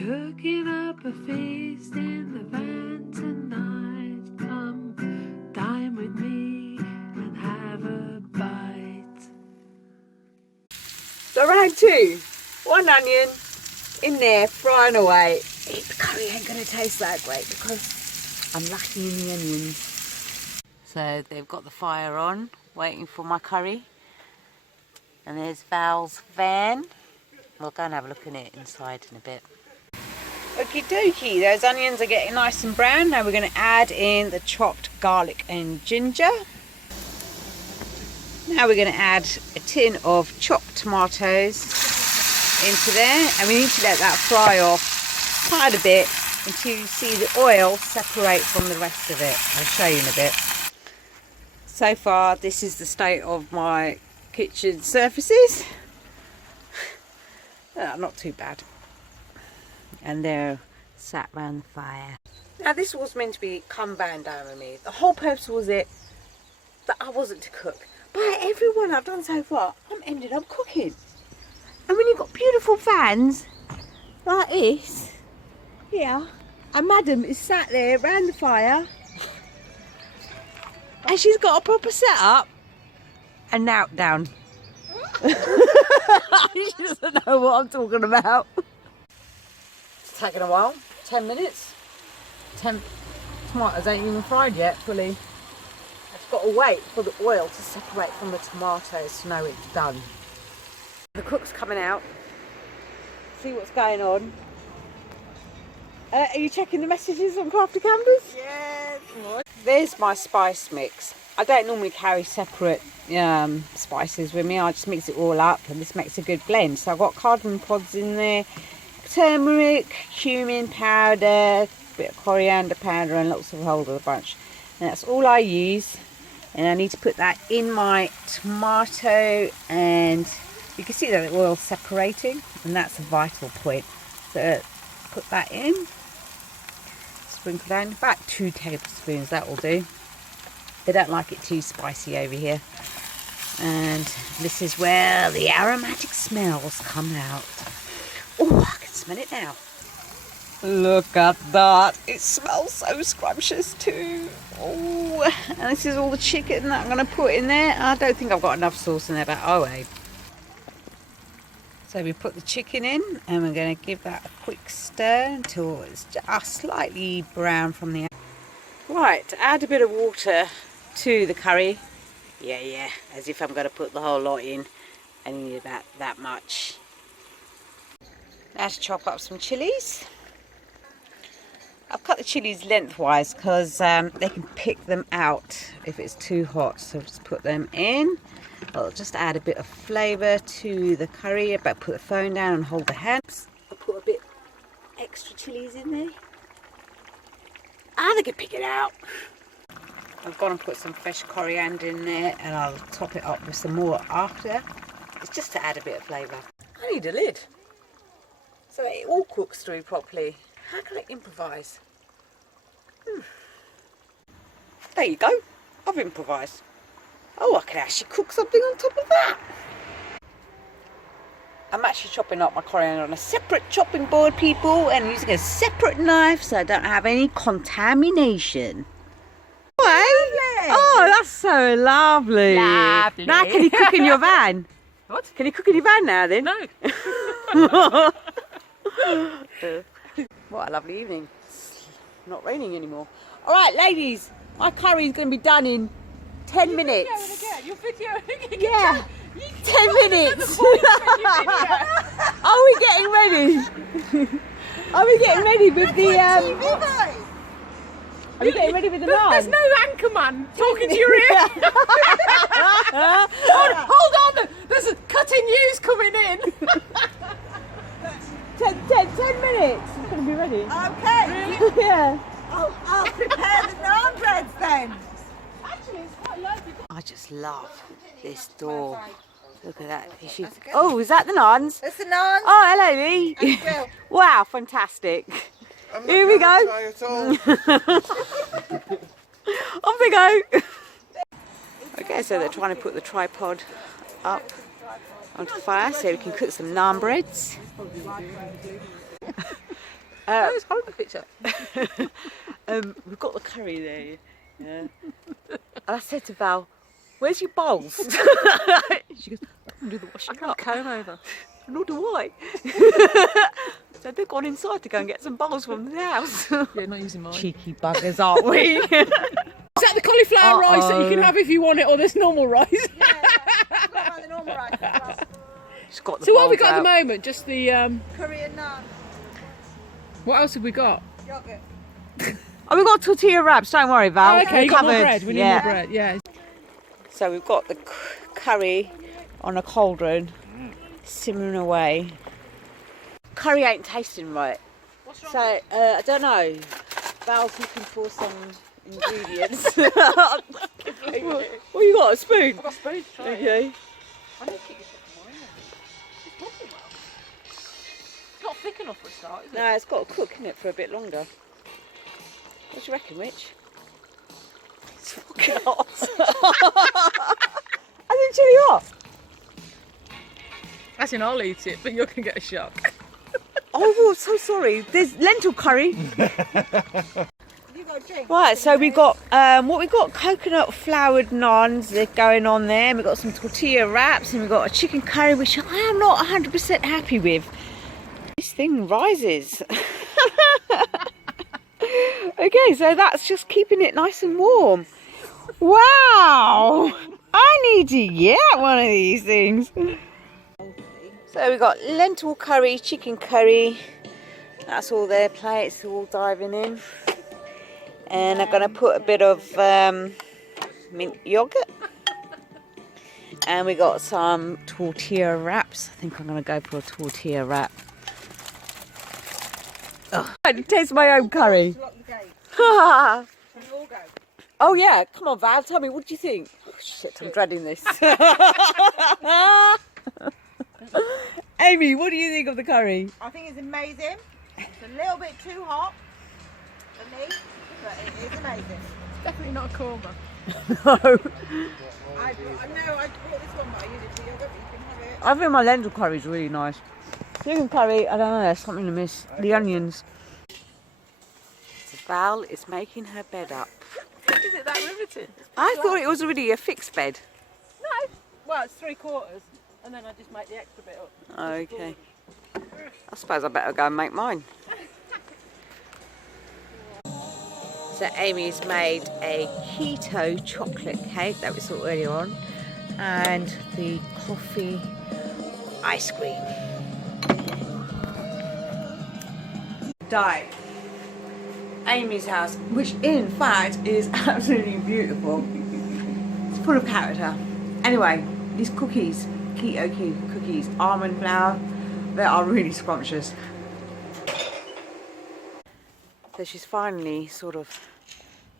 Cooking up a feast in the van tonight. Come dine with me and have a bite. So round two, 1 onion in there, frying away. The curry ain't going to taste that great because I'm lacking in the onions. So they've got the fire on, waiting for my curry. And there's Val's van. We'll go and have a look in it inside in a bit. Okie dokie, those onions are getting nice and brown. Now we're going to add in the chopped garlic and ginger. Now we're going to add a tin of chopped tomatoes into there, and we need to let that fry off quite a bit until you see the oil separate from the rest of it. I'll show you in a bit. So far, this is the state of my kitchen surfaces. Not too bad. And they're sat round the fire. Now this was meant to be come down with me. The whole purpose was it that I wasn't to cook. But everyone I've done so far, I'm ended up cooking. And when you've got beautiful fans like this, yeah, and Madam is sat there round the fire, and she's got a proper setup, and now down. She doesn't know what I'm talking about. It's taken a while, 10 minutes. Tomatoes ain't even fried yet fully. I've got to wait for the oil to separate from the tomatoes to know it's done. The cook's coming out. See what's going on. Are you checking the messages on Crafty Canvas? Yes. There's my spice mix. I don't normally carry separate spices with me. I just mix it all up and this makes a good blend. So I've got cardamom pods in there, turmeric, cumin powder, a bit of coriander powder and lots of whole of the bunch. And that's all I use. And I need to put that in my tomato, and you can see that the oil's separating, and that's a vital point. So put that in, sprinkle down about 2 tablespoons, that will do. They don't like it too spicy over here. And this is where the aromatic smells come out. Oh, I can smell it now. Look at that. It smells so scrumptious too. Oh, and this is all the chicken that I'm going to put in there. I don't think I've got enough sauce in there, but oh wait. So we put the chicken in and we're going to give that a quick stir until it's just slightly brown from the outside. Right, to add a bit of water to the curry. Yeah, as if I'm going to put the whole lot in. I need about that much. Now to chop up some chilies. I've cut the chilies lengthwise because they can pick them out if it's too hot. So just put them in. I'll just add a bit of flavour to the curry. But put the phone down and hold the hands. I'll put a bit extra chilies in there. They can pick it out. I've gone and put some fresh coriander in there, and I'll top it up with some more after. It's just to add a bit of flavour. I need a lid so it all cooks through properly. How can I improvise? There you go. I've improvised. Oh, I can actually cook something on top of that. I'm actually chopping up my coriander on a separate chopping board, people, and using a separate knife so I don't have any contamination. Oh, that's so lovely. Lovely. Now, can you cook in your van? What? Can you cook in your van now, then? No. What a lovely evening. It's not raining anymore. All right, ladies, my curry's going to be done in 10 minutes. You're videoing again. Yeah, 10 minutes. Are we getting ready? Are we getting ready with the... Are you getting ready with the naan? There's no anchorman talking to your ear. Hold on, there's a cutting news coming in. 10 minutes. It's going to be ready. Okay. Really? Yeah. I'll prepare the naan breads then. Actually, it's quite lovely. I just love this door. Look at that. Oh, is that the naans? That's the naan. Oh, hello, Lee. Wow, fantastic. Here we go. Off we go. Okay, so they're trying to put the tripod up onto the fire so we can cook some naan breads. Where's hold the picture? We've got the curry there. Yeah. And I said to Val, "Where's your bowls?" She goes, "I can do the washing up." Comb over. Nor do I. So they've gone inside to go and get some bowls from the house. Yeah, not using mine. Cheeky buggers, aren't we? Is that the cauliflower rice that you can have if you want it, or this normal rice? Yeah, the normal rice as well. She's got the So what have we bowls got at the out. moment? Just the Korean naan, what else have we got? yogurt. Oh, we've got tortilla wraps. Don't worry, Val. Oh, okay, We're you got more covered. bread. We need Yeah. more bread. Yeah. So we've got the curry on a cauldron, simmering away. Curry ain't tasting right. What's wrong? So I don't know. Val's looking for some ingredients. What you got? A spoon? I've got a spoon to try it. Okay. I need to keep this up to mine. It's cooking well. It's not thick enough for a start, is it? No, it's got to cook in it for a bit longer. What do you reckon, Rich? It's fucking hot. I think chili hot. As in, I'll eat it, but you're going to get a shock. Oh, so sorry. There's lentil curry. You got a drink? Right, so we got what we got: coconut floured naans. They're going on there. We got some tortilla wraps, and we got a chicken curry, which I am not 100% happy with. This thing rises. Okay, so that's just keeping it nice and warm. Wow! I need to get one of these things. So we got lentil curry, chicken curry. That's all their plates, all diving in. And I'm going to put a bit of mint yogurt. And we got some tortilla wraps. I think I'm going to go for a tortilla wrap. Oh, I can taste my own curry. Lock the gate. Oh Can we all go? yeah, come on Val, tell me, what do you think? Oh shit, I'm dreading this. Amy, what do you think of the curry? I think it's amazing. It's a little bit too hot for me, but it is amazing. It's definitely not a korma. No. I know I bought this one, but I use it for yogurt, but you can have it. I think my lentil curry is really nice. Chicken curry, I don't know, there's something to miss. The onions. Val is making her bed up. Is it that riveting? I thought it was already a fixed bed. No. Well, it's 3/4, and then I just make the extra bit up. Okay. I suppose I better go and make mine. So Amy's made a keto chocolate cake that we saw earlier on, and the coffee ice cream. Dine. Amy's house, which in fact is absolutely beautiful. It's full of character. Anyway, these cookies, keto cookies, almond flour, they are really scrumptious. So she's finally sort of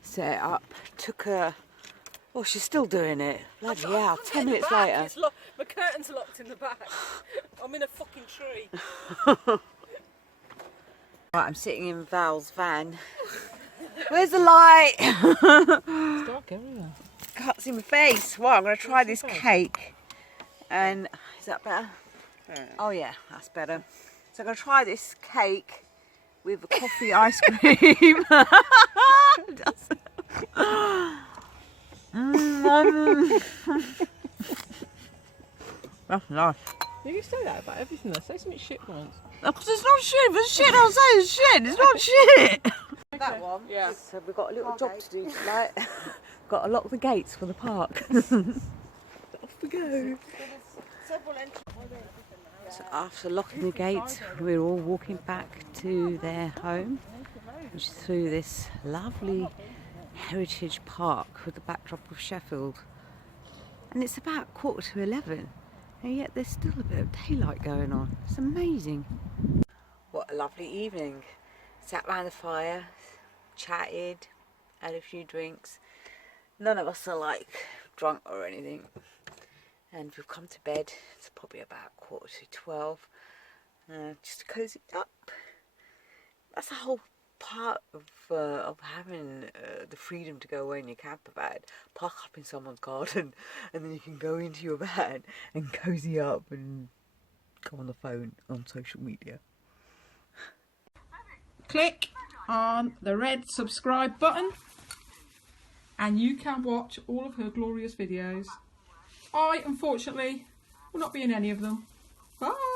set it up. Took her, oh, she's still doing it. Bloody hell, 10 minutes later. My curtain's locked in the back. I'm in a fucking tree. Right, I'm sitting in Val's van. Where's the light? It's dark everywhere. Can't see my face. Well, I'm going to try this cake. And is that better? Oh yeah, that's better. So I'm going to try this cake with a coffee ice cream. That's nice. You can say that about everything though. Say something shit once. Because it's not shit. If it's shit, I'll say it's shit. It's not shit. That one? Yeah. So we've got a little Car job gate. to do tonight. Got to lock the gates for the park. Off we go. Several entries. So after locking the gates, we're all walking back to their home, which is through this lovely heritage park with the backdrop of Sheffield. And it's about 11:15, and yet there's still a bit of daylight going on. It's amazing. What a lovely evening. Sat round the fire, chatted, had a few drinks. None of us are like drunk or anything. And we've come to bed. It's probably about 11:45. Just to cozy up. That's the whole part of having the freedom to go away in your camper van. Park up in someone's garden, and then you can go into your van and cozy up and go on the phone on social media. click on the red subscribe button and you can watch all of her glorious videos. I, unfortunately, will not be in any of them. Bye!